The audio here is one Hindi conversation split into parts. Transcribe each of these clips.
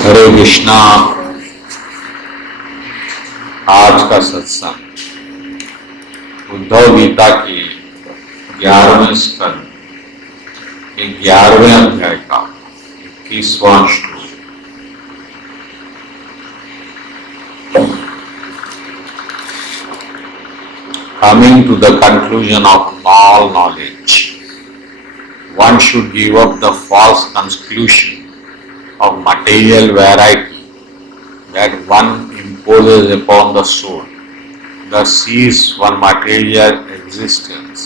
हरे कृष्णा। आज का सत्संग उद्धव गीता की 11वें स्कंद के 11वें अध्याय का 21वां श्लोक। Coming to the conclusion of all knowledge, one should give up the false conclusion of material variety that one imposes upon the soul. Thus sees one material existence.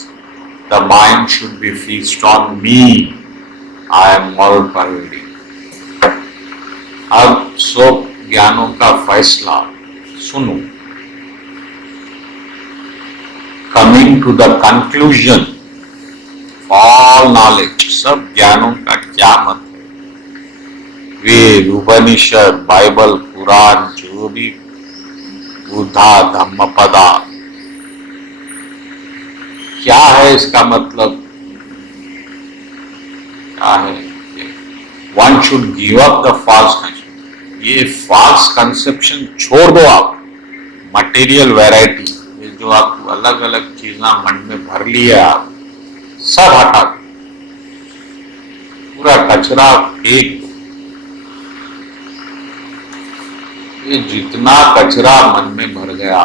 The mind should be fixed on me. I am all pervading. अब सो ज्ञानों का फैसला सुनो। Coming to the conclusion of all knowledge, सब ज्ञानों का क्या मत है? वेद, उपनिषद, बाइबल, पुराण, जो भी बुद्धा, धम्मपदा, क्या है इसका मतलब? क्या है? One should give up the false conception. ये फॉल्स कंसेप्शन छोड़ दो आप। मटेरियल वैरायटी, ये जो आपको अलग अलग चीजें मन में भर लिया आप, सब हटा दो, पूरा कचरा फेंक दो। ये जितना कचरा मन में भर गया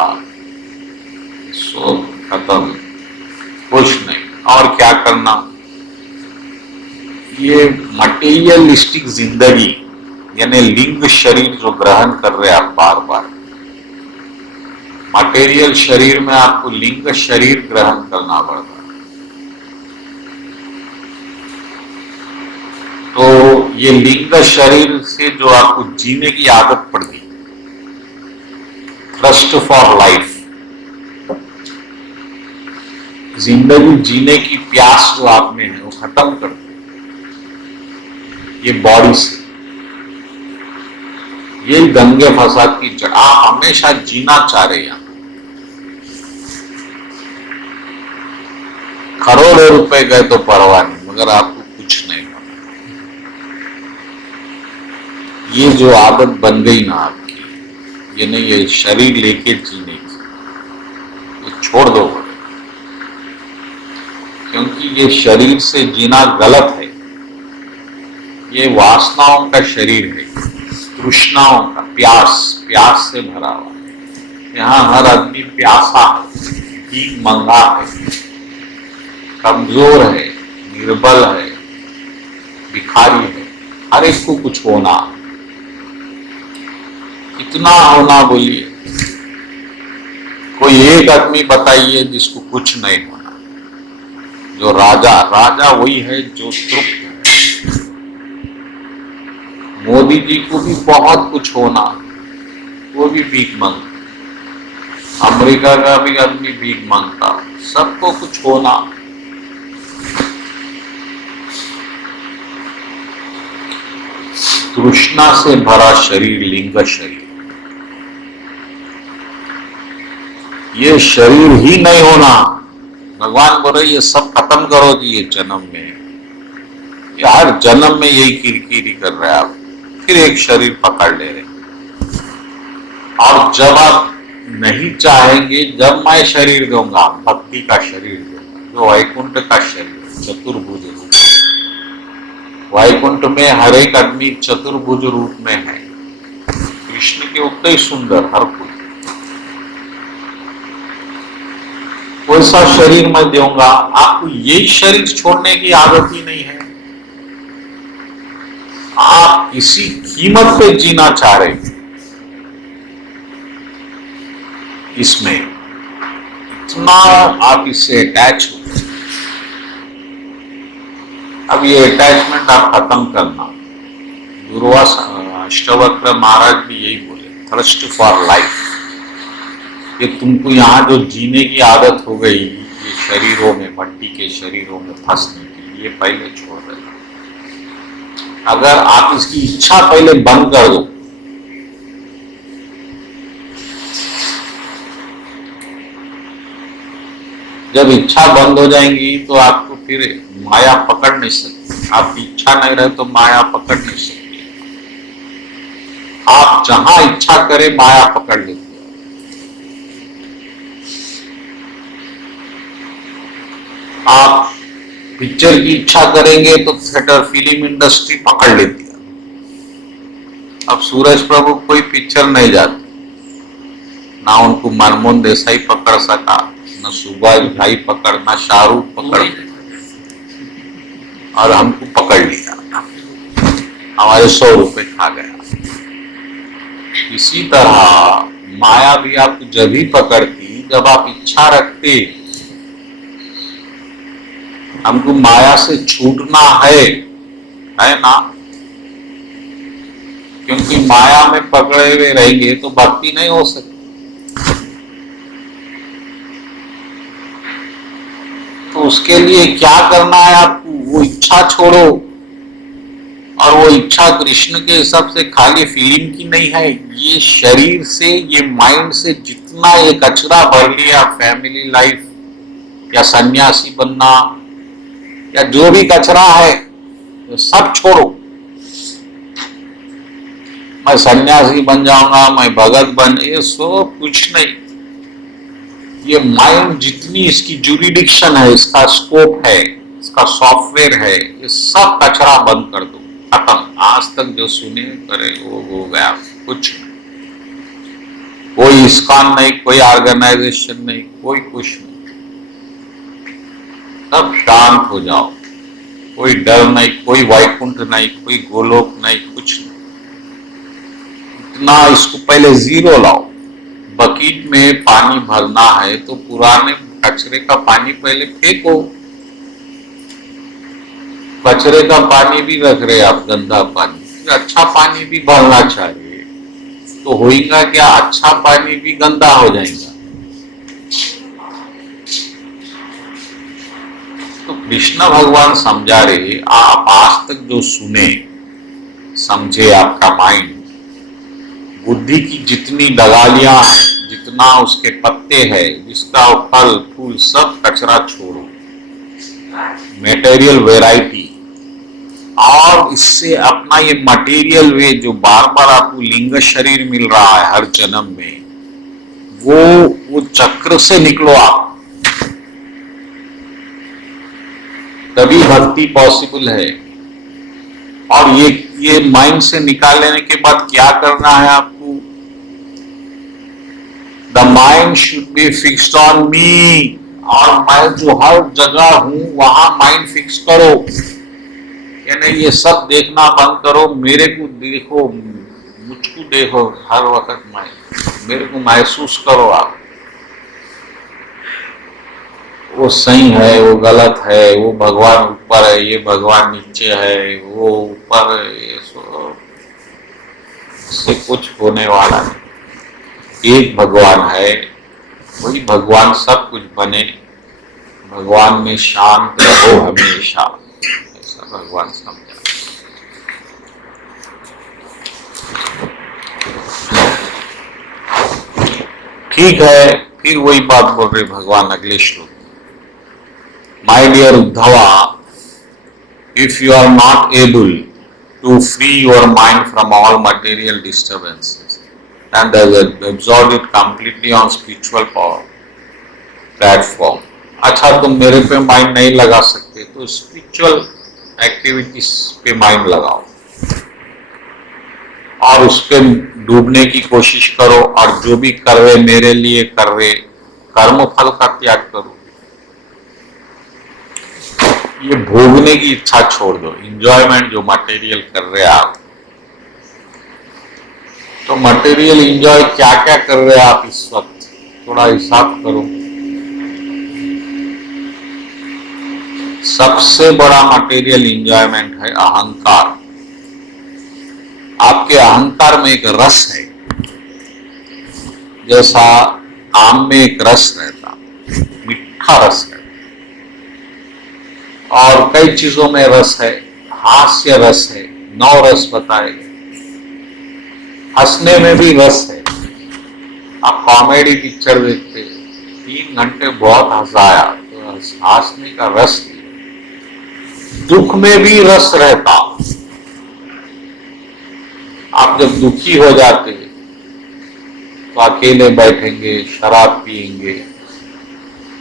सो खत्म, कुछ नहीं। और क्या करना? ये मटेरियलिस्टिक जिंदगी यानी लिंग शरीर जो ग्रहण कर रहे आप बार बार, मटेरियल शरीर में आपको लिंग शरीर ग्रहण करना पड़ता है। तो ये लिंग शरीर से जो आपको जीने की आदत पड़ गई, थ्रस्ट फॉर लाइफ, जिंदगी जीने की प्यास जो आप में है वो खत्म कर दो ये बॉडी से। ये दंगे फसाद की जड़। आप हमेशा जीना चाह रहे हैं, करोड़ों रुपए गए तो परवाह नहीं, मगर आपको कुछ नहीं होना। ये जो आदत बन गई ना आपकी, ये नहीं, ये शरीर लेके जीने की, ये छोड़ दो, क्योंकि ये शरीर से जीना गलत है। ये वासनाओं का शरीर है, तृष्णाओं का, प्यास से भरा हुआ है। यहाँ हर आदमी प्यासा है, भीख मंगा है, कमजोर है, निर्बल है, भिखारी है। हर एक को कुछ होना, कितना होना बोलिए? कोई एक आदमी बताइए जिसको कुछ नहीं होना। जो राजा वही है जो तृप्त है। मोदी जी को भी बहुत कुछ होना, वो भी भीख मांगता। अमेरिका का भी आदमी भीख मांगता, सबको कुछ होना। तृष्णा से भरा शरीर लिंग शरीर, ये शरीर ही नहीं होना। भगवान बोल रहे ये सब खत्म करो जी ये जन्म में। हर जन्म में यही किरकिरी कर रहे आप, फिर एक शरीर पकड़ ले रहे। और जब आप नहीं चाहेंगे, जब मैं शरीर दूंगा, भक्ति का शरीर दूंगा, जो वैकुंठ का शरीर, चतुर्भुज रूप। वैकुंठ में हर एक आदमी चतुर्भुज रूप में है। कृष्ण के उतने ही सुंदर हर कोई। वैसा शरीर मैं दूंगा आपको। यही शरीर छोड़ने की आदत ही नहीं है। आप किसी कीमत पे जीना चाह रहे हैं, इसमें इतना आप इससे अटैच हो। अब ये अटैचमेंट आप खत्म करना। दुर्वासा अष्टवक्र महाराज भी यही बोले, थर्स्ट फॉर लाइफ। ये तुमको यहाँ जो जीने की आदत हो गई, ये शरीरों में, मट्टी के शरीरों में फंसने की, ये पहले छोड़ देना। अगर आप इसकी इच्छा पहले बंद कर दो, जब इच्छा बंद हो जाएंगी तो आपको फिर माया पकड़ नहीं सकती। आपकी इच्छा नहीं रहे तो माया पकड़ नहीं सकती। जहां इच्छा करे माया पकड़ लेती है। आप पिक्चर की इच्छा करेंगे तो थिएटर फिल्म इंडस्ट्री पकड़ लेती है। अब सूरज प्रभु कोई पिक्चर नहीं जाती, ना उनको मनमोहन देसाई पकड़ सका, न सुभाष भाई पकड़, ना शाहरुख पकड़, और हमको पकड़ लिया, हमारे 100 रुपए खा गया। इसी तरह माया भी आपको जब ही पकड़ती जब आप इच्छा रखते हमको माया से छूटना है ना, क्योंकि माया में पकड़े हुए रहेंगे तो भक्ति नहीं हो सकती। तो उसके लिए क्या करना है आपको, वो इच्छा छोड़ो, और वो इच्छा कृष्ण के हिसाब से खाली फिल्म की नहीं है, ये शरीर से, ये माइंड से जितना ये कचरा भर लिया, फैमिली लाइफ या सन्यासी बनना या जो भी कचरा है तो सब छोड़ो। मैं सन्यासी बन जाऊंगा, मैं भगत बन, ये सब कुछ नहीं। ये माइंड जितनी इसकी जुरिडिक्शन है, इसका स्कोप है, इसका सॉफ्टवेयर है, ये सब कचरा बंद कर दो, खत्म। आज तक जो सुने करे वो हो गया, कुछ नहीं। कोई इस्कॉन नहीं, कोई ऑर्गेनाइजेशन नहीं, कोई कुछ नहीं, सब शांत हो जाओ। कोई डर नहीं, कोई वैकुंठ नहीं, कोई गोलोक नहीं, कुछ नहीं। इतना इसको पहले जीरो लाओ। बकेट में पानी भरना है तो पुराने कचरे का पानी पहले फेंको। कचरे का पानी भी रख रहे आप, गंदा पानी, अच्छा पानी भी भरना चाहिए, तो होएगा क्या, अच्छा पानी भी गंदा हो जाएगा। तो कृष्ण भगवान समझा रहे, आप आज तक जो सुने समझे, आपका माइंड, बुद्धि की जितनी डगालियां हैं, जितना उसके पत्ते हैं, जिसका फल फूल, सब कचरा छोड़ो। मटेरियल वैरायटी, और इससे अपना ये मटेरियल वे जो बार बार आपको लिंग शरीर मिल रहा है हर जन्म में, वो चक्र से निकलो आप, तभी भक्ति पॉसिबल है। और ये माइंड से निकाल लेने के बाद क्या करना है आपको, the mind should be fixed on me, और मैं जो हर जगह हूं वहां माइंड फिक्स करो। यानी ये सब देखना बंद करो, मेरे को देखो, मुझको देखो, हर वक्त मेरे को महसूस करो आप। वो सही है, वो गलत है, वो भगवान ऊपर है, ये भगवान नीचे है, वो ऊपर है, इससे कुछ होने वाला नहीं। एक भगवान है, वही भगवान सब कुछ बने। भगवान में शांत रहो हमेशा, ऐसा भगवान समझा। ठीक है, फिर वही बात बोल रहे भगवान अगले श्लोक। My dear Uddhava, if you are not able to free your mind from all material disturbances and absorb it completely on spiritual power platform, अच्छा तुम मेरे पे माइंड नहीं लगा सकते तो स्पिरिचुअल एक्टिविटीज पे माइंड लगाओ और उस पे डूबने की कोशिश करो, और जो भी कर रहे मेरे लिए कर रहे, कर्म फल का त्याग करो। ये भोगने की इच्छा छोड़ दो, इंजॉयमेंट जो मटेरियल कर रहे आप, तो मटेरियल इंजॉय क्या क्या कर रहे आप इस वक्त, थोड़ा हिसाब करो। सबसे बड़ा मटेरियल इंजॉयमेंट है अहंकार। आपके अहंकार में एक रस है, जैसा आम में एक रस रहता, मीठा रस है, और कई चीजों में रस है, हास्य रस है, 9 रस बताए गए। हंसने में भी रस है। आप कॉमेडी पिक्चर देखते 3 घंटे बहुत हंसाया तो हंसने का रस नहीं। दुख में भी रस रहता, आप जब दुखी हो जाते हैं तो अकेले बैठेंगे, शराब पिएंगे,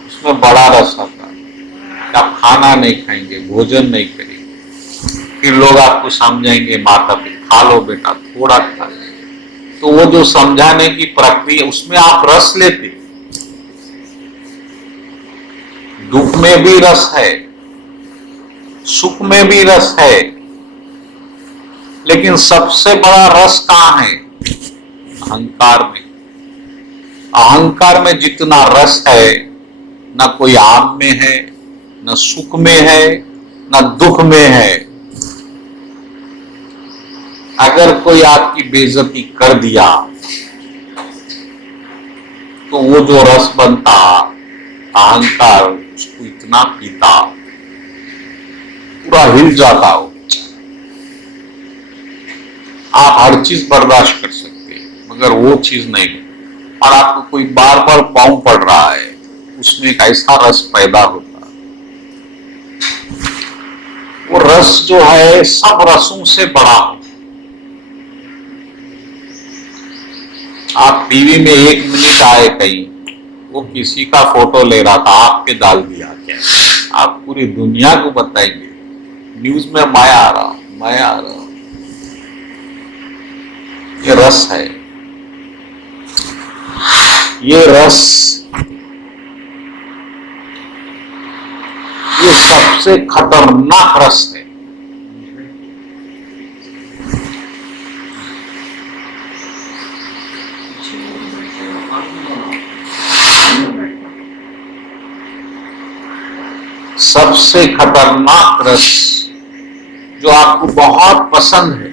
उसमें बड़ा रस आता है। आप खाना नहीं खाएंगे, भोजन नहीं करेंगे, फिर लोग आपको समझाएंगे, माता पिता खा लो बेटा, थोड़ा खा लो। तो वो जो समझाने की प्रक्रिया, उसमें आप रस लेते। दुख में भी रस है, सुख में भी रस है, लेकिन सबसे बड़ा रस कहां है? अहंकार में। अहंकार में जितना रस है, न कोई आम में है, न सुख में है, न दुख में है। अगर कोई आपकी बेइज्जती कर दिया तो वो जो रस बनता, अहंकार उसको इतना पीता, पूरा हिल जाता हो। आप हर चीज बर्दाश्त कर सकते हैं, मगर वो चीज नहीं। और आपको कोई बार बार पाँव पड़ रहा है, उसमें एक ऐसा रस पैदा होता है। वो रस जो है सब रसों से बड़ा हो। आप टीवी में 1 मिनट आए कहीं, वो किसी का फोटो ले रहा था, आप पे डाल दिया क्या? आप पूरी दुनिया को बताएंगे, न्यूज में मैं आ रहा हूं, मैं आ रहा हूं। ये रस है, ये रस, ये सबसे खतरनाक रस है। सबसे खतरनाक रस जो आपको बहुत पसंद है,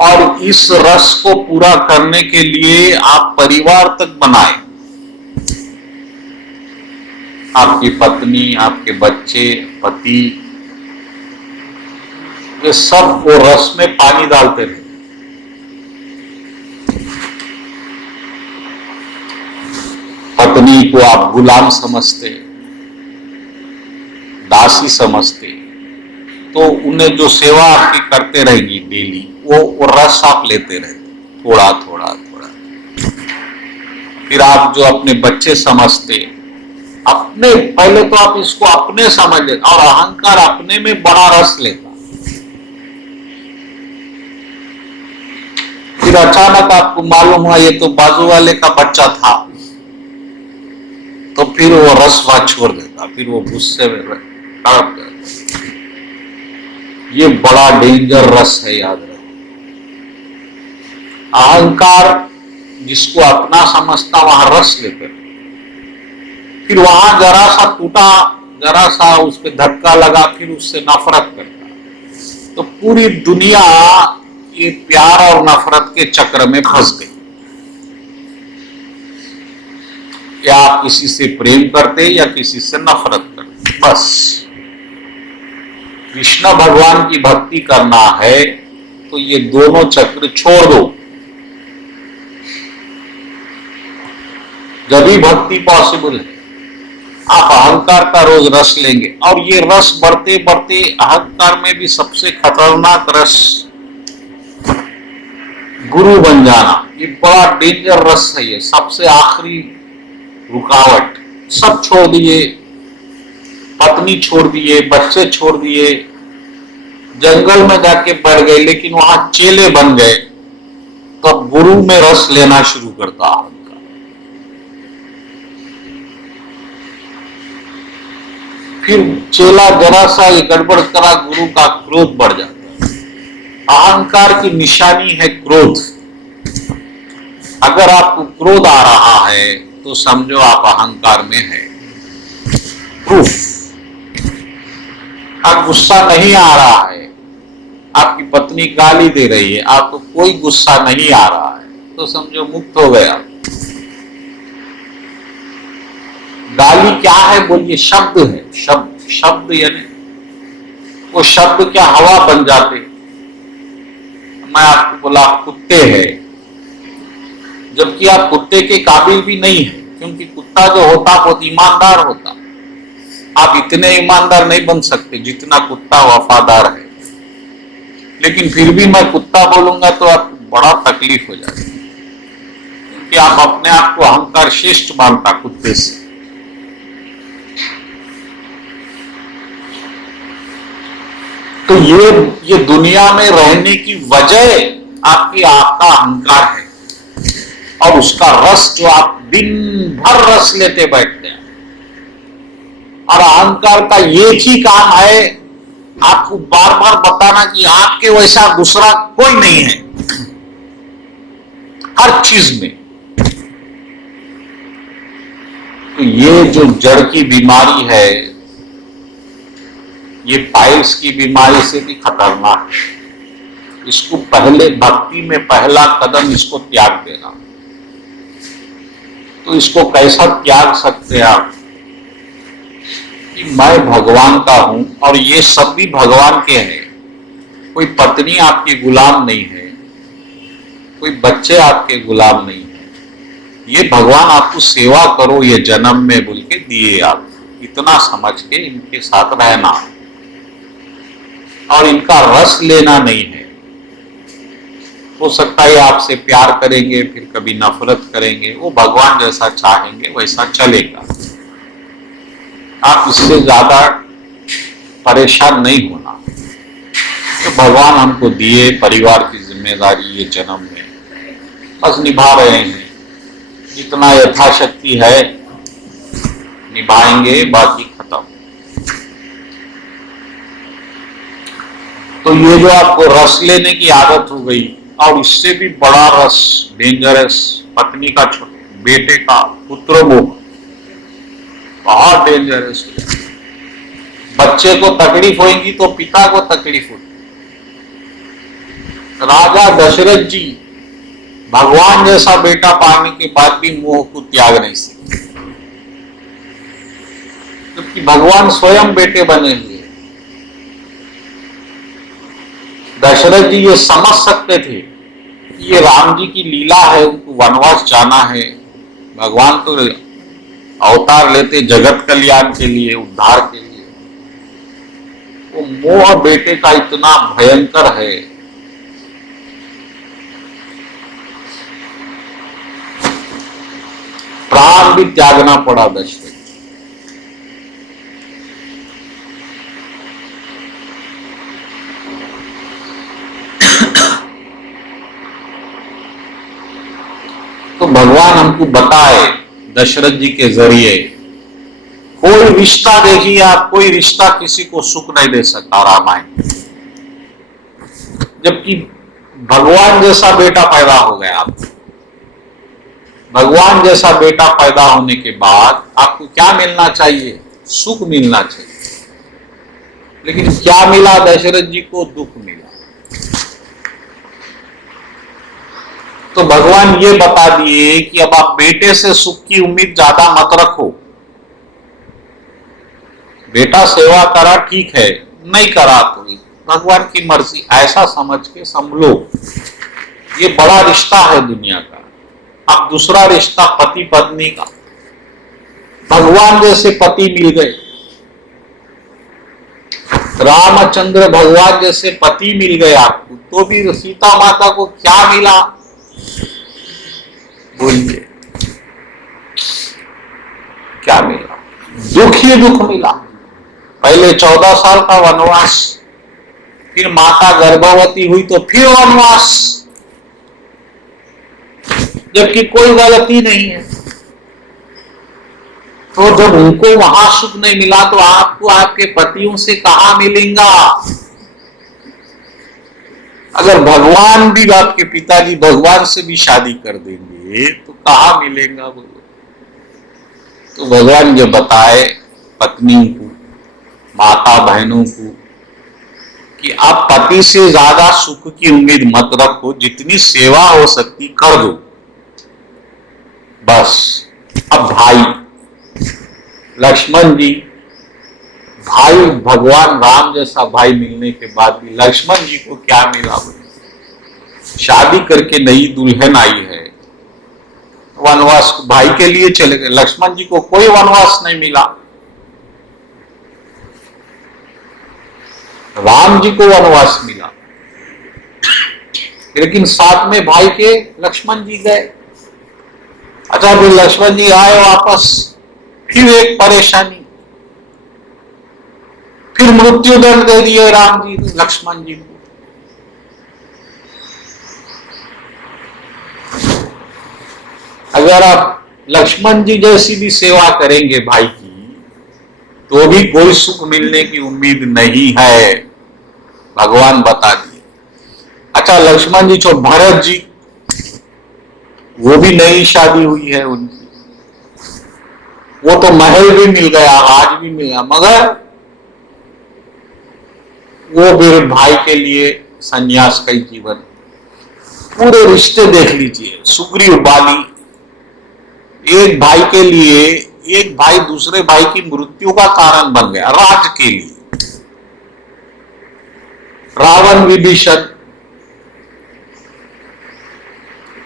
और इस रस को पूरा करने के लिए आप परिवार तक बनाए। आपकी पत्नी, आपके बच्चे, पति, ये सब वो रस में पानी डालते रहे। पत्नी को आप गुलाम समझते, दासी समझते, तो उन्हें जो सेवा आपकी करते रहेगी डेली, वो रस आप लेते रहते, थोड़ा थोड़ा थोड़ा। फिर आप जो अपने बच्चे समझते, अपने, पहले तो आप इसको अपने समझ लेते, और अहंकार अपने में बड़ा रस लेता। फिर अचानक आपको मालूम हुआ ये तो बाजू वाले का बच्चा था, तो फिर वो रस वहां छोड़ देता, फिर वो गुस्से में तड़प जाता। ये बड़ा डेंजर रस है, याद रखो। अहंकार जिसको अपना समझता वहां रस लेते, फिर वहां जरा सा टूटा, जरा सा उस पर धक्का लगा, फिर उससे नफरत करता। तो पूरी दुनिया ये प्यार और नफरत के चक्र में फंस गई। या आप किसी से प्रेम करते या किसी से नफरत करते, बस। कृष्ण भगवान की भक्ति करना है तो ये दोनों चक्र छोड़ दो, जब भी भक्ति पॉसिबल है। आप अहंकार का रोज रस लेंगे, और ये रस बढ़ते बढ़ते अहंकार में भी सबसे खतरनाक रस गुरु बन जाना। ये बड़ा डेंजर रस है, ये सबसे आखिरी रुकावट। सब छोड़ दिए, पत्नी छोड़ दिए, बच्चे छोड़ दिए, जंगल में जाके बढ़ गए, लेकिन वहां चेले बन गए, तो अब गुरु में रस लेना शुरू करता अहंकार। फिर चेला जरा सा ये गड़बड़ करा, गुरु का क्रोध बढ़ जाता है। अहंकार की निशानी है क्रोध। अगर आपको क्रोध आ रहा है तो समझो आप अहंकार में है। प्रूफ। आप गुस्सा नहीं आ रहा है, आपकी पत्नी गाली दे रही है, आपको कोई गुस्सा नहीं आ रहा है, तो समझो मुक्त हो गया। गाली क्या है बोलिए? शब्द है। शब्द, शब्द यानी वो शब्द क्या हवा बन जाते। मैं आपको बोला कुत्ते हैं, जबकि आप कुत्ते के काबिल भी नहीं है, क्योंकि कुत्ता जो होता बहुत ईमानदार होता। आप इतने ईमानदार नहीं बन सकते जितना कुत्ता वफादार है। लेकिन फिर भी मैं कुत्ता बोलूंगा तो आपको बड़ा तकलीफ हो जाएगी, क्योंकि आप अपने आप को अहंकार श्रेष्ठ मानता कुत्ते से। तो ये दुनिया में रहने की वजह आपका अहंकार है, और उसका रस जो आप दिन भर रस लेते बैठते हैं। और अहंकार का एक ही काम है आपको बार बार बताना कि आपके वैसा दूसरा कोई नहीं है, हर चीज में। तो ये जो जड़ की बीमारी है, ये पाइल्स की बीमारी से भी खतरनाक है। इसको पहले भक्ति में पहला कदम इसको त्याग देना। तो इसको कैसा त्याग सकते हैं आप कि मैं भगवान का हूं और ये सब भी भगवान के हैं। कोई पत्नी आपकी गुलाम नहीं है, कोई बच्चे आपके गुलाम नहीं है। ये भगवान आपको सेवा करो ये जन्म में बोल के दिए, आप इतना समझ के इनके साथ रहना और इनका रस लेना नहीं है। हो सकता है आपसे प्यार करेंगे, फिर कभी नफरत करेंगे, वो भगवान जैसा चाहेंगे वैसा चलेगा। आप इससे ज्यादा परेशान नहीं होना। तो भगवान हमको दिए परिवार की जिम्मेदारी ये जन्म में, बस निभा रहे हैं। जितना यथाशक्ति है निभाएंगे, बाकी खत्म। तो ये जो आपको रस लेने की आदत हो गई, और इससे भी बड़ा रस डेंजरस, पत्नी का बेटे का पुत्र मोह बहुत डेंजरस। बच्चे को तकलीफ होगी तो पिता को तकलीफ होगी। राजा दशरथ जी भगवान जैसा बेटा पाने के बाद भी मोह को त्याग नहीं सके, क्योंकि भगवान स्वयं बेटे बने हुए। दशरथ जी ये समझ सकते थे कि ये राम जी की लीला है, उनको वनवास जाना है। भगवान तो अवतार लेते जगत कल्याण के लिए, उद्धार के लिए। वो मोह बेटे का इतना भयंकर है। प्राण भी त्यागना पड़ा दशरथ। तो भगवान हमको बताए दशरथ जी के जरिए, कोई रिश्ता देखिए आप, कोई रिश्ता किसी को सुख नहीं दे सकता रामायण। जबकि भगवान जैसा बेटा पैदा हो गया आपको, भगवान जैसा बेटा पैदा होने के बाद आपको क्या मिलना चाहिए? सुख मिलना चाहिए। लेकिन क्या मिला दशरथ जी को? दुख मिला। तो भगवान ये बता दिए कि अब आप बेटे से सुख की उम्मीद ज्यादा मत रखो। बेटा सेवा करा ठीक है, नहीं करा तो भगवान की मर्जी, ऐसा समझ के संभलो। ये बड़ा रिश्ता है दुनिया का। अब दूसरा रिश्ता पति पत्नी का। भगवान जैसे पति मिल गए, रामचंद्र भगवान जैसे पति मिल गए आपको, तो भी सीता माता को क्या मिला? बोलिए क्या मिला? दुख ही दुख मिला। पहले 14 साल का वनवास, फिर माता गर्भवती हुई तो फिर वनवास, जबकि कोई गलती नहीं है। तो जब उनको वहां सुख नहीं मिला तो आपको आपके पतियों से कहां मिलेगा? अगर भगवान भी, आपके पिताजी भगवान से भी शादी कर देंगे तो कहां मिलेगा बोलो? तो भगवान ये बताए पत्नी को, माता बहनों को, कि आप पति से ज्यादा सुख की उम्मीद मत रखो, जितनी सेवा हो सकती कर दो बस। अब भाई लक्ष्मण जी, भाई भगवान राम जैसा भाई मिलने के बाद भी लक्ष्मण जी को क्या मिला? शादी करके नई दुल्हन आई है, वनवास भाई के लिए चले गए। लक्ष्मण जी को कोई वनवास नहीं मिला, राम जी को वनवास मिला। लेकिन साथ में भाई के लक्ष्मण जी गए। अच्छा, फिर लक्ष्मण जी आए वापस, फिर एक परेशानी, फिर मृत्युदंड दे दिए राम जी लक्ष्मण जी को। अगर आप लक्ष्मण जी जैसी भी सेवा करेंगे भाई की, तो भी कोई सुख मिलने की उम्मीद नहीं है, भगवान बता दिए। अच्छा, लक्ष्मण जी छोड़, भरत जी, वो भी नई शादी हुई है उनकी, वो तो महल भी मिल गया, राज भी मिला, मगर वो फिर भाई के लिए संन्यास का जीवन। पूरे रिश्ते देख लीजिए, सुग्रीव बाली, एक भाई के लिए एक भाई दूसरे भाई की मृत्यु का कारण बन गया राज के लिए। रावण विभीषण,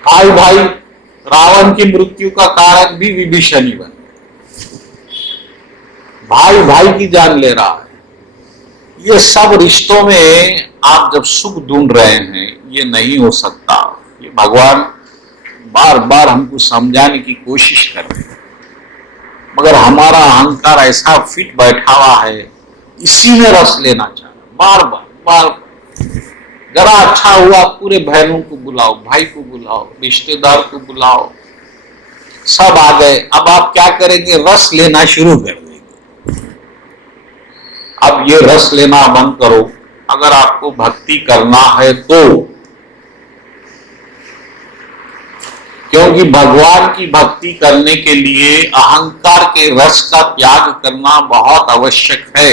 भाई भाई, रावण की मृत्यु का कारण भी विभीषण ही बन गया। भाई भाई की जान ले रहा है। ये सब रिश्तों में आप जब सुख ढूंढ रहे हैं, ये नहीं हो सकता। ये भगवान बार बार हमको समझाने की कोशिश कर रहे हैं, मगर हमारा अहंकार ऐसा फिट बैठा हुआ है, इसी में रस लेना चाह रहा, बार बार बार। जरा अच्छा हुआ, पूरे बहनों को बुलाओ, भाई को बुलाओ, रिश्तेदार को बुलाओ, सब आ गए। अब आप क्या करेंगे? रस लेना शुरू कर देंगे। अब ये रस लेना बंद करो। अगर आपको भक्ति करना है तो, क्योंकि भगवान की भक्ति करने के लिए अहंकार के रस का त्याग करना बहुत आवश्यक है।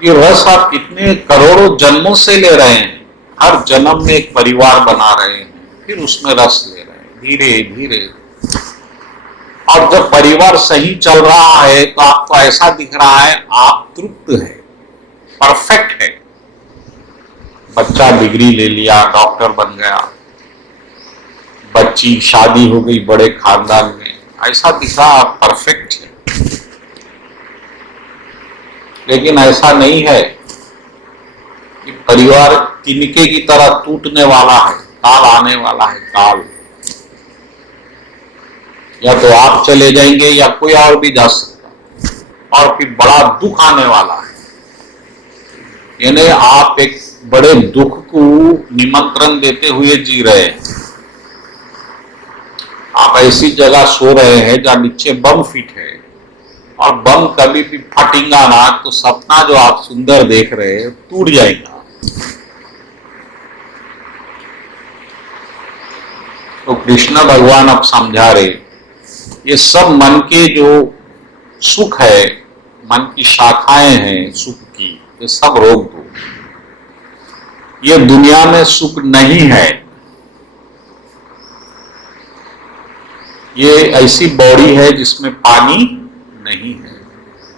ये रस आप कितने करोड़ों जन्मों से ले रहे हैं, हर जन्म में एक परिवार बना रहे हैं, फिर उसमें रस ले रहे हैं धीरे धीरे। और जब परिवार सही चल रहा है तो आपको ऐसा दिख रहा है आप तृप्त है, परफेक्ट है। बच्चा डिग्री ले लिया, डॉक्टर बन गया, बच्ची शादी हो गई बड़े खानदान में, ऐसा दिखा आप परफेक्ट है। लेकिन ऐसा नहीं है कि परिवार तिनके की तरह टूटने वाला है, काल आने वाला है, काल। या तो आप चले जाएंगे या कोई और भी जा सकता, और फिर बड़ा दुख आने वाला है। यानी आप एक बड़े दुख को निमंत्रण देते हुए जी रहे हैं। आप ऐसी जगह सो रहे हैं जहां नीचे बम फिट है, और बम कभी भी फटेगा ना तो सपना जो आप सुंदर देख रहे हैं टूट जाएगा। तो कृष्ण भगवान अब समझा रहे, ये सब मन के जो सुख है, मन की शाखाएं हैं सुख की, ये सब रोक दो। ये दुनिया में सुख नहीं है। ये ऐसी बॉडी है जिसमें पानी नहीं है।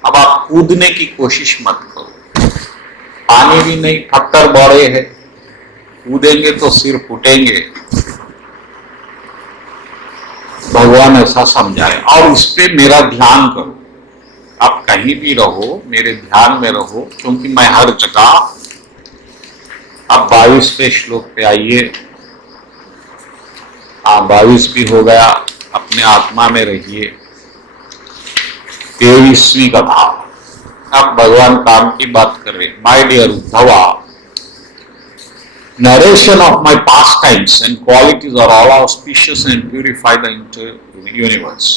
अब आप कूदने की कोशिश मत करो, पानी भी नहीं, पत्थर बड़े है, कूदेंगे तो सिर फूटेंगे। भगवान ऐसा समझाए, और उस पर मेरा ध्यान करो। आप कहीं भी रहो, मेरे ध्यान में रहो, क्योंकि मैं हर जगह। आप 22वें श्लोक पे आइए। 22 भी हो गया, अपने आत्मा में रहिए। 23वीं कथा, अब भगवान काम की बात कर रहे। My dear Uddhava, narration of my pastimes and qualities are all auspicious and purify the universe.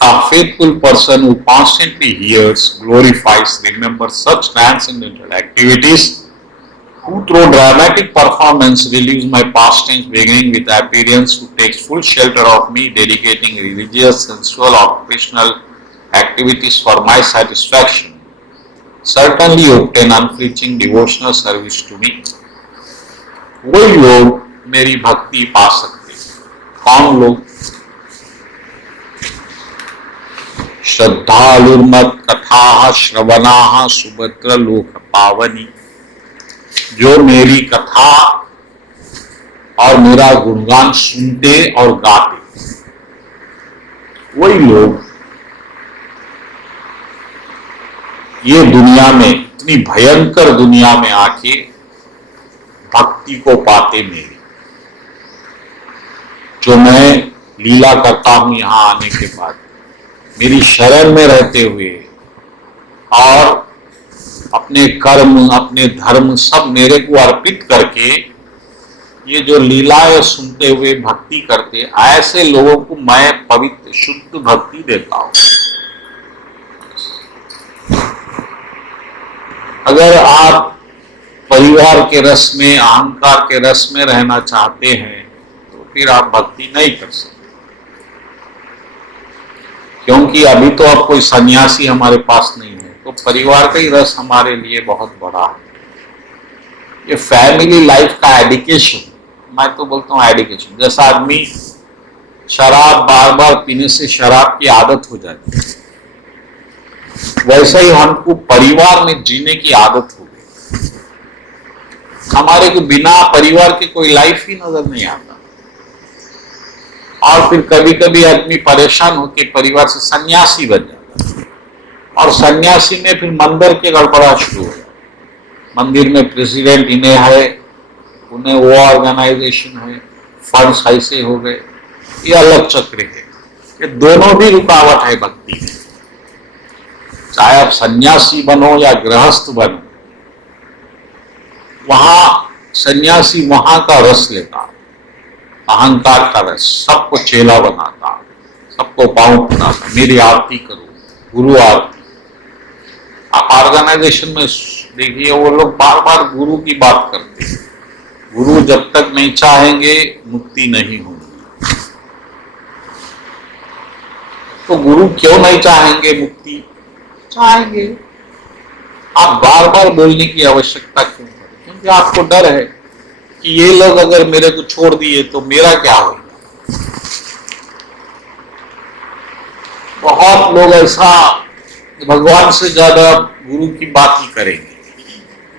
A faithful person who constantly hears, glorifies, remembers such transcendental activities, who through dramatic performance relieves my pastimes, beginning with appearance, who takes full shelter of me, dedicating religious, sensual, occupational activities for my satisfaction, certainly obtain unflinching devotional service to me. वही लोग मेरी भक्ति पा सकते। कौन लोग? श्रद्धालुर्मत कथा श्रवणा सुभद्र लोक पावनी, जो मेरी कथा और मेरा गुणगान सुनते और गाते, वही लोग ये दुनिया में, इतनी भयंकर दुनिया में आके भक्ति को पाते मेरी, जो मैं लीला करता हूं यहां आने के बाद, मेरी शरण में रहते हुए और अपने कर्म अपने धर्म सब मेरे को अर्पित करके ये जो लीलाएं सुनते हुए भक्ति करते, ऐसे लोगों को मैं पवित्र शुद्ध भक्ति देता हूं। अगर आप परिवार के रस में, अहंकार के रस में रहना चाहते हैं तो फिर आप भक्ति नहीं कर सकते, क्योंकि अभी तो अब कोई सन्यासी हमारे पास नहीं है, तो परिवार का ही रस हमारे लिए बहुत बड़ा है। ये फैमिली लाइफ का एडिकेशन, मैं तो बोलता हूँ एडिकेशन। जैसा आदमी शराब बार बार पीने से शराब की आदत हो जाती है, वैसे ही हमको परिवार में जीने की आदत हो गई। हमारे को बिना परिवार के कोई लाइफ ही नजर नहीं आता, और फिर कभी कभी आदमी परेशान होकर परिवार से सन्यासी बन जाता है, और सन्यासी में फिर मंदिर के गड़बड़ा शुरू हो जाता है। मंदिर में प्रेसिडेंट इन्हें है, उन्हें वो ऑर्गेनाइजेशन है, फंड्स ऐसे हो गए, ये अलग चक्र है। ये दोनों भी रुकावट है भक्ति में। चाहे आप सन्यासी बनो या गृहस्थ बनो, वहां सन्यासी वहां का रस लेता, अहंकार का रस, सबको चेला बनाता, सबको पांव पकड़ाता, मेरी आरती करो, गुरु आरती। आप ऑर्गेनाइजेशन में देखिए वो लोग बार बार गुरु की बात करते हैं। गुरु जब तक नहीं चाहेंगे मुक्ति नहीं होगी। तो गुरु क्यों नहीं चाहेंगे मुक्ति? चाहेंगे। आप बार बार बोलने की आवश्यकता क्यों है? क्योंकि आपको डर है कि ये लोग अगर मेरे को छोड़ दिए तो मेरा क्या होगा। बहुत लोग ऐसा भगवान से ज्यादा गुरु की बात ही करेंगे,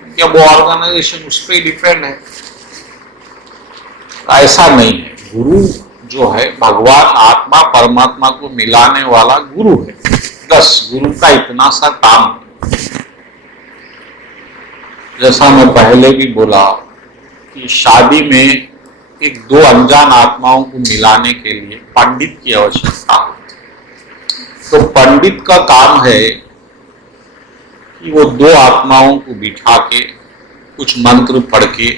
क्या वो ऑर्गेनाइजेशन उस पर डिपेंड है। ऐसा नहीं है। गुरु जो है भगवान आत्मा परमात्मा को मिलाने वाला गुरु है, बस गुरु का इतना सा काम है। जैसा मैं पहले भी बोला कि शादी में एक दो अनजान आत्माओं को मिलाने के लिए पंडित की आवश्यकता होती है। तो पंडित का काम है कि वो दो आत्माओं को बिठा के कुछ मंत्र पढ़ के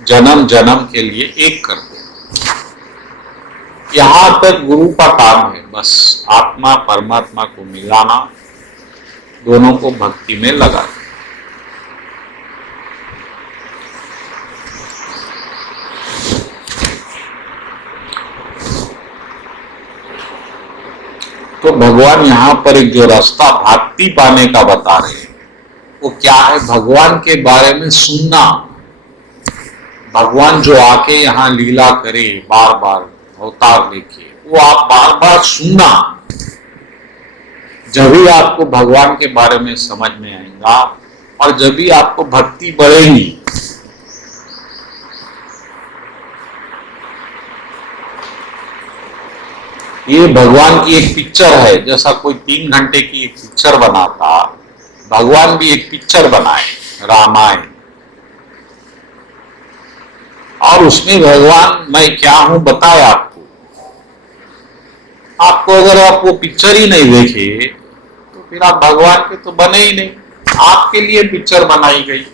जन्म जन्म के लिए एक कर दे। यहां तक गुरु का काम है, बस आत्मा परमात्मा को मिलाना, दोनों को भक्ति में लगा। तो भगवान यहां पर एक जो रास्ता भक्ति पाने का बता रहे हैं वो क्या है? भगवान के बारे में सुनना। भगवान जो आके यहाँ लीला करे बार बार अवतार लेके, वो आप बार बार सुनना, जब भी आपको भगवान के बारे में समझ में आएगा और जब भी आपको भक्ति बढ़ेगी। ये भगवान की एक पिक्चर है, जैसा कोई 3 घंटे की एक पिक्चर बनाता, भगवान भी एक पिक्चर बनाए रामायण, और उसमें भगवान मैं क्या हूं बताए आपको। आपको अगर आप वो पिक्चर ही नहीं देखे तो फिर आप भगवान के तो बने ही नहीं। आपके लिए पिक्चर बनाई गई।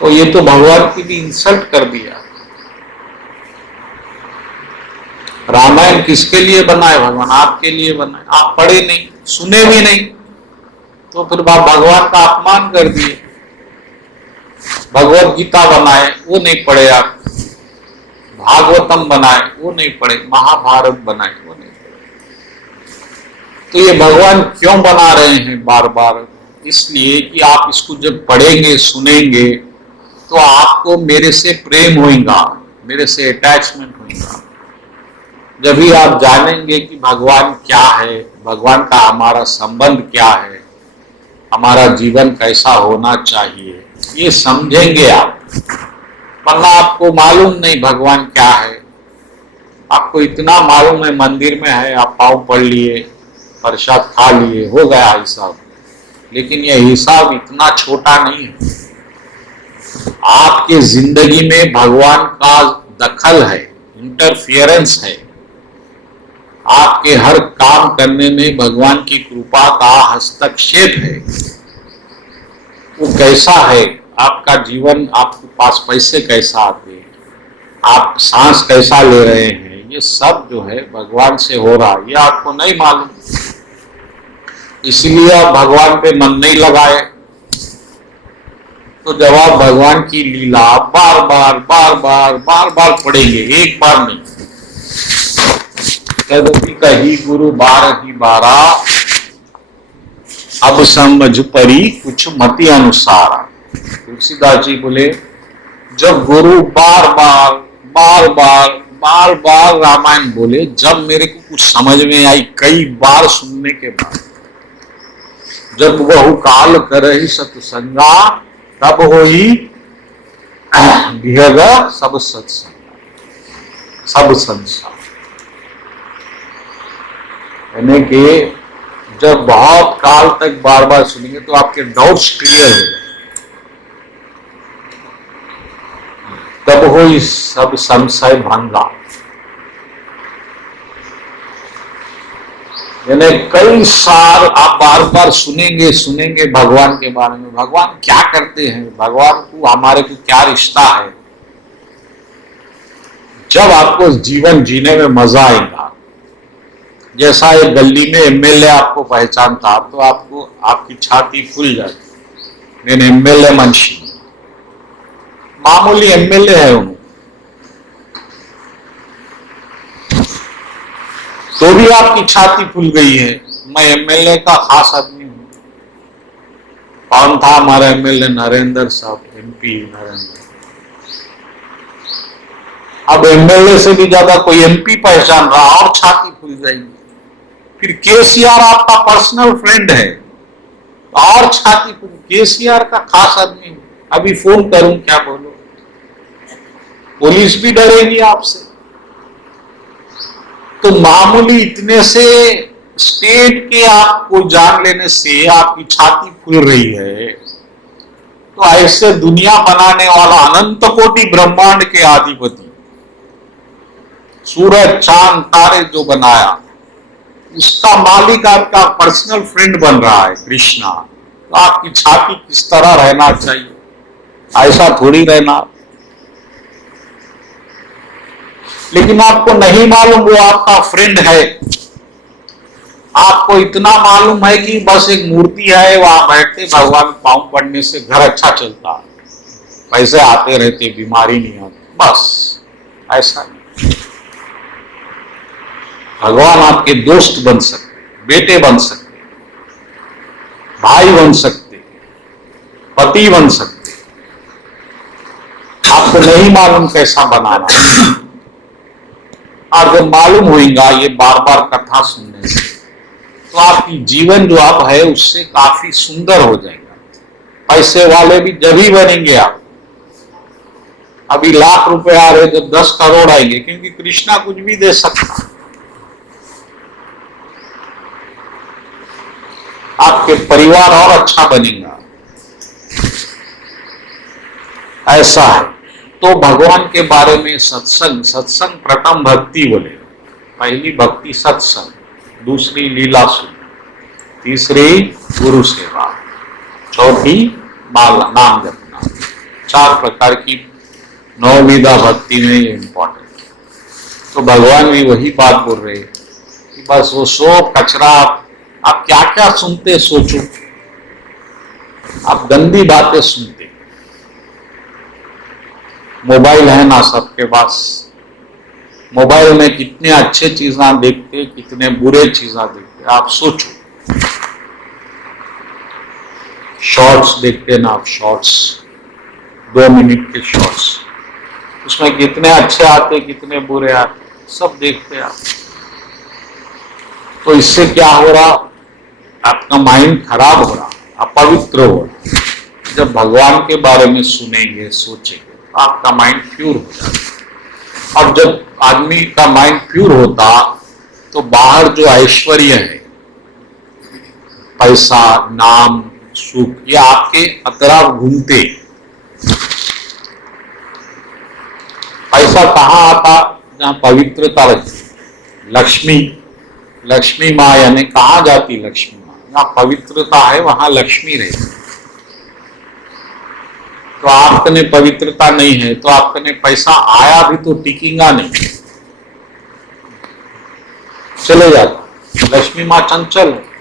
तो ये तो भगवान की भी इंसल्ट कर दिया। रामायण किसके लिए बनाए? भगवान आपके लिए बनाए। आप पढ़े नहीं, सुने भी नहीं, तो फिर आप भगवान का अपमान कर दिए। भगवत गीता बनाए, वो नहीं पढ़े आप। भागवतम बनाए, वो नहीं पढ़े। महाभारत बनाए, वो नहीं पढ़े। तो ये भगवान क्यों बना रहे हैं बार बार? इसलिए कि आप इसको जब पढ़ेंगे सुनेंगे तो आपको मेरे से प्रेम होगा, मेरे से अटैचमेंट होगा। जब भी आप जानेंगे कि भगवान क्या है, भगवान का हमारा संबंध क्या है, हमारा जीवन कैसा होना चाहिए, ये समझेंगे आप। वरना आपको मालूम नहीं भगवान क्या है। आपको इतना मालूम है मंदिर में है, आप पाँव पढ़ लिए, प्रसाद खा लिए, हो गया हिसाब। लेकिन यह हिसाब इतना छोटा नहीं है। आपके जिंदगी में भगवान का दखल है, इंटरफियरेंस है। आपके हर काम करने में भगवान की कृपा का हस्तक्षेप है। वो कैसा है, आपका जीवन, आपके पास पैसे कैसा आते हैं, आप सांस कैसा ले रहे हैं, ये सब जो है भगवान से हो रहा है, ये आपको नहीं मालूम। इसलिए आप भगवान पे मन नहीं लगाए। तो जब आप भगवान की लीला बार बार बार बार बार बार पढ़ेंगे, एक बार नहीं, तदपि कही गुरु बार ही बारा, अब समझ परी कुछ मति अनुसार। तुलसीदास जी बोले, जब गुरु बार बार बार बार बार बार रामायण बोले, जब मेरे को कुछ समझ में आई, कई बार सुनने के बाद, जब बहु काल करहि सत्संगा, तब होई विहग सब सत्संग, सब संसार। यानी कि जब बहुत काल तक बार बार सुनेंगे तो आपके डाउट्स क्लियर हो जाए। तब होई सब संशय भंगा। यानी कई साल आप बार बार सुनेंगे सुनेंगे भगवान के बारे में, भगवान क्या करते हैं, भगवान को हमारे को क्या रिश्ता है। जब आपको जीवन जीने में मजा आएगा, जैसा एक गली में एमएलए आपको पहचानता तो आपको आपकी छाती फूल जाती। मैंने एमएलए मंशी, मामूली एमएलए है उन्होंने, तो भी आपकी छाती फूल गई है, मैं एमएलए का खास आदमी हूं। कौन था हमारा एमएलए? नरेंद्र साहब, एमपी नरेंद्र। अब एमएलए से भी ज्यादा कोई एमपी पहचान रहा और छाती फूल जाएगी। फिर केसीआर आपका पर्सनल फ्रेंड है और छाती फूल, केसीआर का खास आदमी, अभी फोन करूं क्या बोलो, पुलिस भी डरेगी आपसे। तो मामूली इतने से स्टेट के आपको जान लेने से आपकी छाती फूल रही है, तो ऐसे दुनिया बनाने वाला अनंत कोटि ब्रह्मांड के अधिपति, सूरज चांद तारे जो बनाया, उसका मालिक आपका पर्सनल फ्रेंड बन रहा है कृष्णा। तो आपकी छाती किस तरह रहना चाहिए, ऐसा थोड़ी रहना। लेकिन आपको नहीं मालूम वो आपका फ्रेंड है। आपको इतना मालूम है कि बस एक मूर्ति है, वहां बैठते भगवान पांव पड़ने से घर अच्छा चलता, पैसे आते रहते, बीमारी नहीं आती, बस ऐसा नहीं। भगवान आपके दोस्त बन सकते, बेटे बन सकते, भाई बन सकते, पति बन सकते। आपको नहीं मालूम कैसा बनाना, और जब मालूम होगा ये बार बार कथा सुनने से, तो आपकी जीवन जो आप है उससे काफी सुंदर हो जाएगा। पैसे वाले भी जब ही बनेंगे आप। अभी लाख रुपए आ रहे, जब 10 करोड़ आएंगे, क्योंकि कृष्णा कुछ भी दे सकता। आपके परिवार और अच्छा बनेगा, ऐसा है। तो भगवान के बारे में सत्संग, सत्संग प्रथम भक्ति बोले, पहली भक्ति सत्संग, दूसरी लीला सुन, तीसरी गुरु सेवा, चौथी नाम जपना। 4 प्रकार की नौविधा भक्ति में ये इंपॉर्टेंट। तो भगवान भी वही बात बोल रहे कि बस वो सब कचरा, आप क्या क्या सुनते सोचो, आप गंदी बातें सुनते। मोबाइल है ना सबके पास, मोबाइल में कितने अच्छे चीजें देखते, कितने बुरे चीजें देखते, आप सोचो। शॉर्ट्स देखते ना आप, शॉर्ट्स 2 मिनट के शॉर्ट्स, उसमें कितने अच्छे आते, कितने बुरे आते, सब देखते आप। तो इससे क्या हो रहा, आपका माइंड खराब हो रहा, अपवित्र हो रहा। जब भगवान के बारे में सुनेंगे, सोचेंगे, तो आपका माइंड प्योर हो जाता। और जब आदमी का माइंड प्योर होता, तो बाहर जो ऐश्वर्य है, पैसा, नाम, सुख, ये आपके अतराफ घूमते। पैसा कहाँ आता? जहाँ पवित्रता रहती। लक्ष्मी, लक्ष्मी माँ यानी कहाँ जाती लक्ष्मी माँ? जहाँ पवित्रता है वहां लक्ष्मी रहती। तो आपने पवित्रता नहीं है तो आपने पैसा आया भी तो टिकेगा नहीं, चले जाता। लक्ष्मी माँ चंचल है,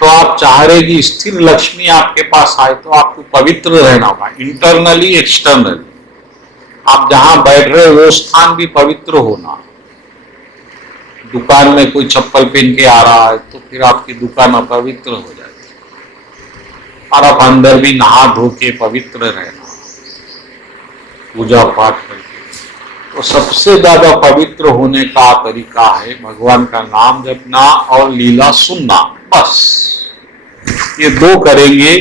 तो आप चाह रहे कि स्थिर लक्ष्मी आपके पास आए तो आपको पवित्र रहना होगा, इंटरनली एक्सटर्नली। आप जहां बैठ रहे हो वो स्थान भी पवित्र होना। दुकान में कोई चप्पल पहन के आ रहा है तो फिर आपकी दुकान अपवित्र हो जाती है। और आप अंदर भी नहा धो के पवित्र रहना, पूजा पाठ करके। तो सबसे ज्यादा पवित्र होने का तरीका है भगवान का नाम जपना और लीला सुनना। बस ये दो करेंगे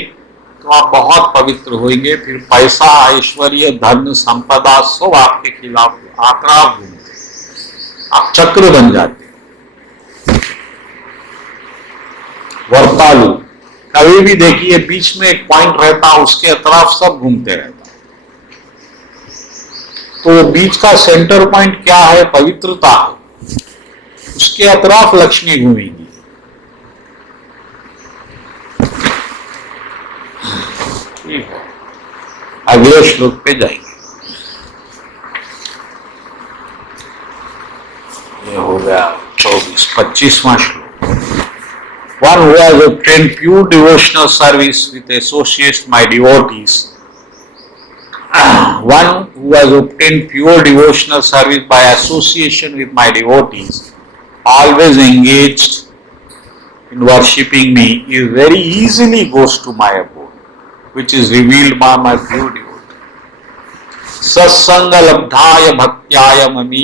तो आप बहुत पवित्र होंगे। फिर पैसा, ऐश्वर्य, धन, संपदा सब आपके खिलाफ आंकड़ा घूमते, आप चक्र बन जाते, वर्तालु। कभी भी देखिए बीच में एक पॉइंट रहता, उसके अतराफ सब घूमते रहता। तो बीच का सेंटर पॉइंट क्या है? पवित्रता है। उसके अतराफ लक्ष्मी घूमेगी। ठीक है, अगले श्लोक पे जाएंगे। ये हो गया 25वां श्लोक। One who has obtained pure devotional service with associates my devotees, one who has obtained pure devotional service by association with my devotees, always engaged in worshipping me, is very easily goes to my abode, which is revealed by my pure devotee. Satsanga labdhaya bhaktya mami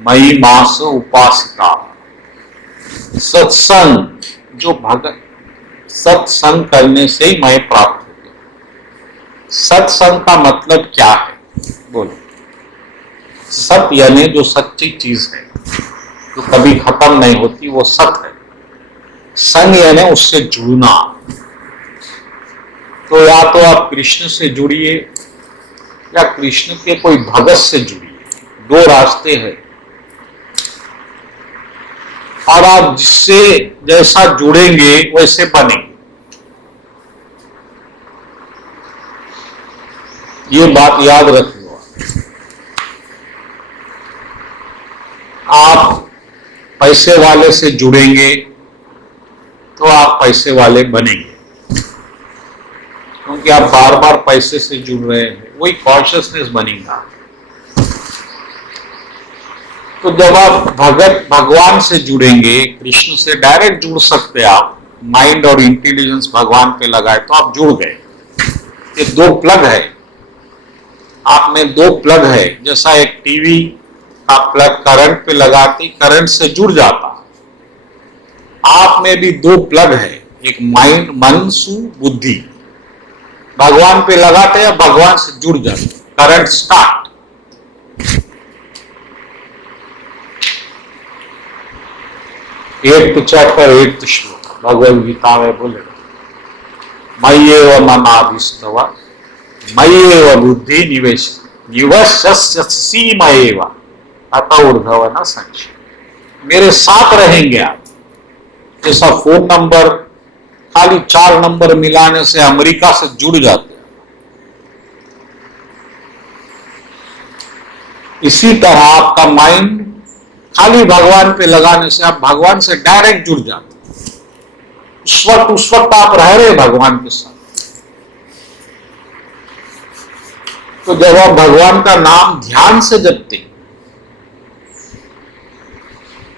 मई मास उपासिता। सत्संग, जो भगत सत्संग करने से ही मैं प्राप्त होती। सत्संग का मतलब क्या है? बोलो। सत्य यानी जो सच्ची चीज है, जो कभी खत्म नहीं होती, वो सत्य है। संग यानी उससे जुड़ना। तो या तो आप कृष्ण से जुड़िए या कृष्ण के कोई भगत से जुड़िए, दो रास्ते हैं। और आप जिससे जैसा जुड़ेंगे वैसे बनेंगे। ये बात याद रखिएगा। आप पैसे वाले से जुड़ेंगे तो आप पैसे वाले बनेंगे, क्योंकि आप बार बार पैसे से जुड़ रहे हैं, वही कॉन्शियसनेस बनेगा। तो जब आप भगवान से जुड़ेंगे, कृष्ण से डायरेक्ट जुड़ सकते हैं आप, माइंड और इंटेलिजेंस भगवान पे लगाए तो आप जुड़ गए। ये दो प्लग है, आप में दो प्लग है। जैसा एक टीवी का प्लग करंट पे लगाते करंट से जुड़ जाता, आप में भी दो प्लग है, एक माइंड, मनसु, बुद्धि। भगवान पे लगाते हैं, भगवान से जुड़ जाते, current start. Eighth chapter 8th श्लोक भगवद गीता में बोले, मय्येव मनाभिस्तव मय्येव बुद्धि निवेश निवश्यसि मय्येव अत ऊर्ध्व न संशय। मेरे साथ रहेंगे आप। जैसा फोन नंबर खाली 4 नंबर मिलाने से अमेरिका से जुड़ जाते हैं, इसी तरह आपका माइंड खाली भगवान पे लगाने से आप भगवान से डायरेक्ट जुड़ जाते। उस वक्त आप रह रहे भगवान के साथ। तो जब आप भगवान का नाम ध्यान से जपते,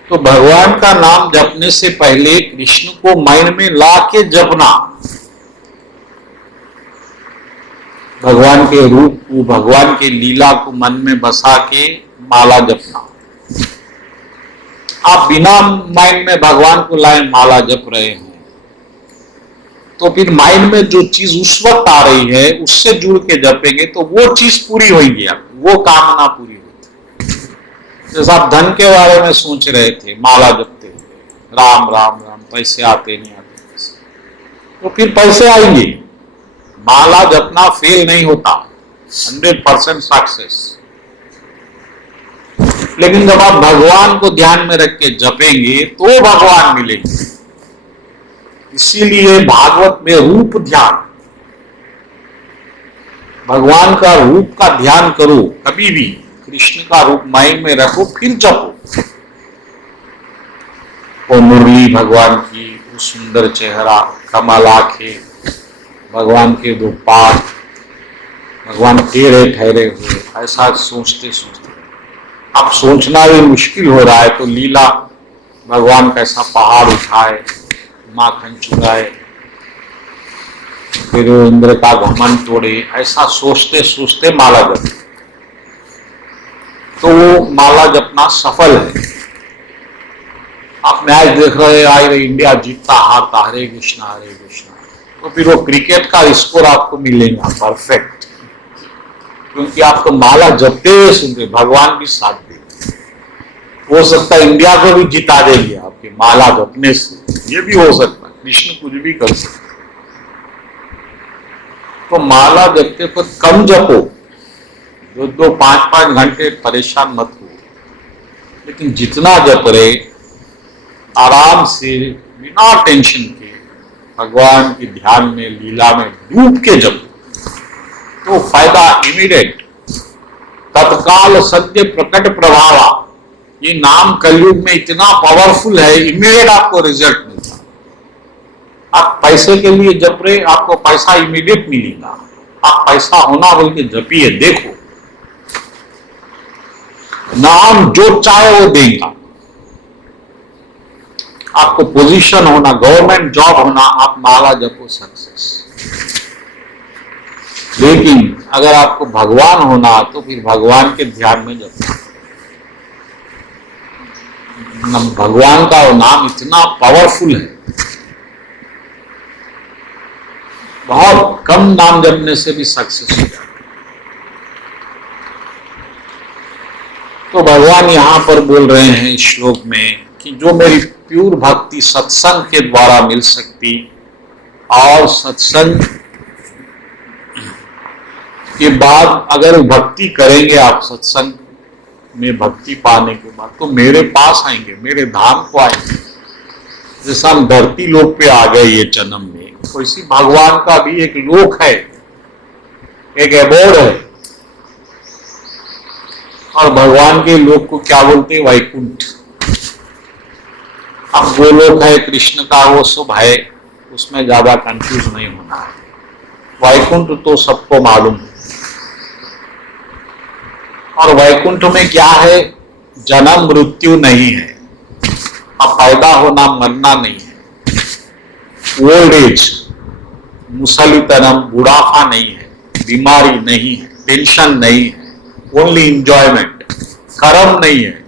तो भगवान का नाम जपने से पहले कृष्ण को माइंड में ला के जपना। भगवान के रूप को, भगवान के लीला को मन में बसा के माला जपना। आप बिना माइंड में भगवान को लाए माला जप रहे हो, तो फिर माइंड में जो चीज उस वक्त आ रही है उससे जुड़ के जपेंगे तो वो चीज पूरी होगी, आप वो कामना पूरी होगी। जैसे आप धन के बारे में सोच रहे थे माला जपते हुए, राम राम राम, पैसे आते नहीं आते पैसे, तो फिर पैसे आएंगे। माला जपना फेल नहीं होता, 100% सक्सेस। लेकिन जब आप भगवान को ध्यान में रख के जपेंगे तो भगवान मिलेंगे। इसीलिए भागवत में रूप ध्यान, भगवान का रूप का ध्यान करो, कभी भी कृष्ण का रूप माइंड में रखो, फिर जपो। वो मुरली भगवान की, वो सुंदर चेहरा, कमल आंखें, भगवान के दो पाद, भगवान टेढ़े ठहरे हुए, ऐसा सोचते सोचते अब सोचना भी मुश्किल हो रहा है तो लीला भगवान कैसा पहाड़ उठाए, माखन चुराए, फिर इंद्र का घमंड तोड़े, ऐसा सोचते सोचते माला जपे तो वो माला जपना सफल है। आप मैच देख रहे आए, इंडिया जीतता हारता, हरे कृष्णा हरे कृष्णा, तो फिर वो क्रिकेट का स्कोर आपको मिलेगा परफेक्ट, क्योंकि आप तो माला जपते हुए सुनते, भगवान भी साथ देते। हो सकता है इंडिया को भी जिता देंगे आपके माला जपने से, ये भी हो सकता है, कृष्ण कुछ भी कर सकते। तो माला जपते पर कम जपो, 2-2, 5-5 घंटे परेशान मत हो, लेकिन जितना जप रहे आराम से बिना टेंशन के भगवान के ध्यान में, लीला में डूब के जपो तो फायदा इमीडिएट, तत्काल सत्य प्रकट प्रभावा। ये नाम कलयुग में इतना पावरफुल है, इमीडिएट आपको रिजल्ट मिलता है। आप पैसे के लिए जप रहे, आपको पैसा इमीडिएट मिलेगा। आप पैसा होना बोल के जपिए, देखो नाम जो चाहे वो देगा। आपको पोजीशन होना, गवर्नमेंट जॉब होना, आप माला जपो सक्सेस। लेकिन अगर आपको भगवान होना तो फिर भगवान के ध्यान में जपना। भगवान का वो नाम इतना पावरफुल है, बहुत कम नाम जपने से भी सक्सेस हो जाता है। तो भगवान यहां पर बोल रहे हैं इस श्लोक में कि जो मेरी प्यूर भक्ति सत्संग के द्वारा मिल सकती, और सत्संग के बाद अगर भक्ति करेंगे आप, सत्संग में भक्ति पाने के बाद तो मेरे पास आएंगे, मेरे धाम को आएंगे। जैसा हम धरती लोक पे आ गए ये जन्म में, वैसी भगवान का भी एक लोक है, एक एबोर्ड है। और भगवान के लोक को क्या बोलते हैं? वैकुंठ। अब वो लोक है कृष्ण का, वो सब है, उसमें ज्यादा कंफ्यूज नहीं होना है। वैकुंठ तो सबको मालूम है। और वैकुंठ में क्या है? जन्म मृत्यु नहीं है, अब पैदा होना मरना नहीं है, ओल्ड एज, मुसलितनम, बुढ़ापा नहीं है, बीमारी नहीं है, टेंशन नहीं है, ओनली इंजॉयमेंट, कर्म नहीं है।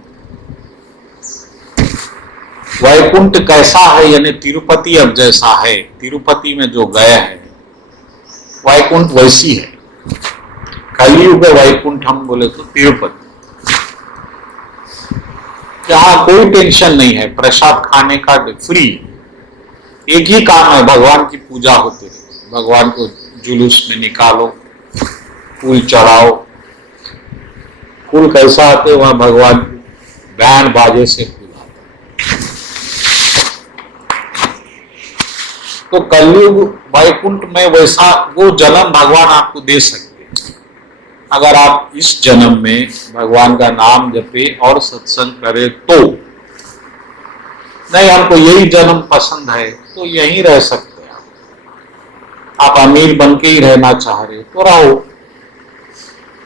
वैकुंठ कैसा है? यानी तिरुपति अब जैसा है, तिरुपति में जो गया है वैकुंठ वैसी है। कलियुग वैकुंठ हम बोले तो तिरुपति, जहां कोई टेंशन नहीं है, प्रसाद खाने का फ्री, एक ही काम है, भगवान की पूजा होती रहे, भगवान को जुलूस में निकालो, फूल चढ़ाओ। फूल कैसा आते? वहां भगवान बैंड बाजे से फूल आते। तो कलयुग वैकुंठ में वैसा वो जन्म भगवान आपको दे सकते हैं, अगर आप इस जन्म में भगवान का नाम जपे और सत्संग करे तो। नहीं हमको यही जन्म पसंद है तो यहीं रह सकते हैं आप अमीर बन के ही रहना चाह रहे तो रहो,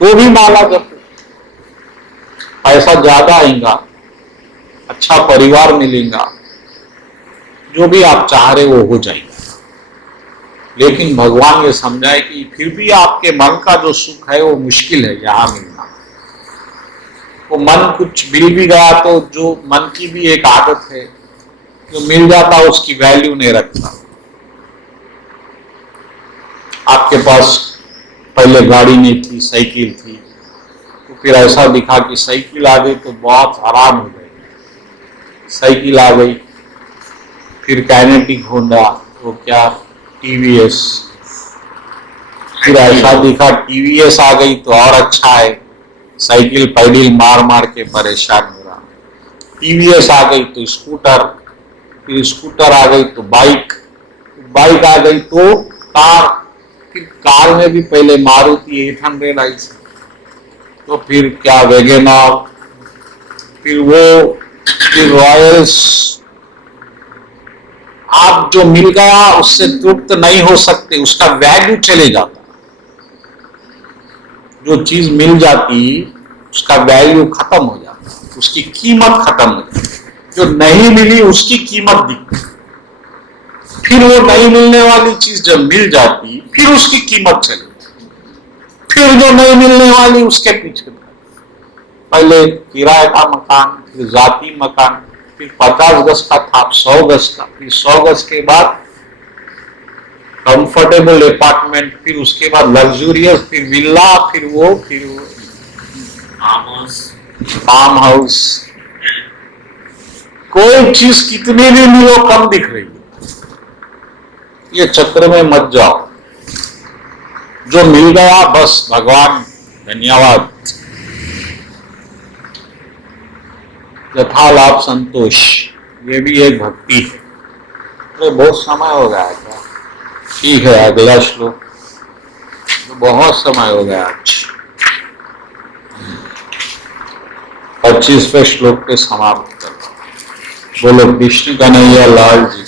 तो भी माला जपो, पैसा ज्यादा आएगा, अच्छा परिवार मिलेगा, जो भी आप चाह रहे वो हो जाएगा। लेकिन भगवान ये समझाए कि फिर भी आपके मन का जो सुख है वो मुश्किल है यहां मिलना। वो मन कुछ मिल भी गया तो जो मन की भी एक आदत है, जो मिल जाता उसकी वैल्यू नहीं रखता। आपके पास पहले गाड़ी नहीं थी, साइकिल थी, तो फिर ऐसा दिखा कि साइकिल आ गई तो बहुत आराम हो जाएगा, साइकिल आ गई, फिर काइनेटिक होंडा, वो क्या टीवीएस, फिर ऐसा दिखा टीवीएस आ गई तो और अच्छा है, साइकिल पैडल मार मार के परेशान हो रहा। टीवीएस आ गई तो स्कूटर, फिर स्कूटर आ गई तो बाइक, बाइक आ गई तो कार, फिर कार में भी पहले मारुति 800 आई, तो फिर क्या वैगनआर, फिर वो, फिर रॉयल्स। आप जो मिल गया उससे तृप्त नहीं हो सकते, उसका वैल्यू चले जाता। जो चीज मिल जाती उसका वैल्यू खत्म हो जाता, उसकी कीमत खत्म हो जाती। जो नहीं मिली उसकी कीमत दिखती, फिर वो नहीं मिलने वाली चीज जब मिल जाती फिर उसकी कीमत चली, फिर जो नहीं मिलने वाली उसके पीछे। पहले किराए का मकान, फिर जाती मकान, फिर 50 गज का था, 100 गज का, फिर 100 गज के बाद कंफर्टेबल अपार्टमेंट, फिर उसके बाद लग्जूरियस, फिर विला, फिर वो फार्म हाउस। कोई चीज कितनी भी मिलो कम दिख रही है। ये चक्र में मत जाओ, जो मिल गया बस भगवान धन्यवाद, यथा लाभ संतोष, ये भी एक भक्ति है। तो बहुत समय हो गया क्या? ठीक है, अगला श्लोक, तो बहुत समय हो गया आज। 25वें श्लोक पे समाप्त कर। बोलो कृष्ण कन्हैया लाल जी।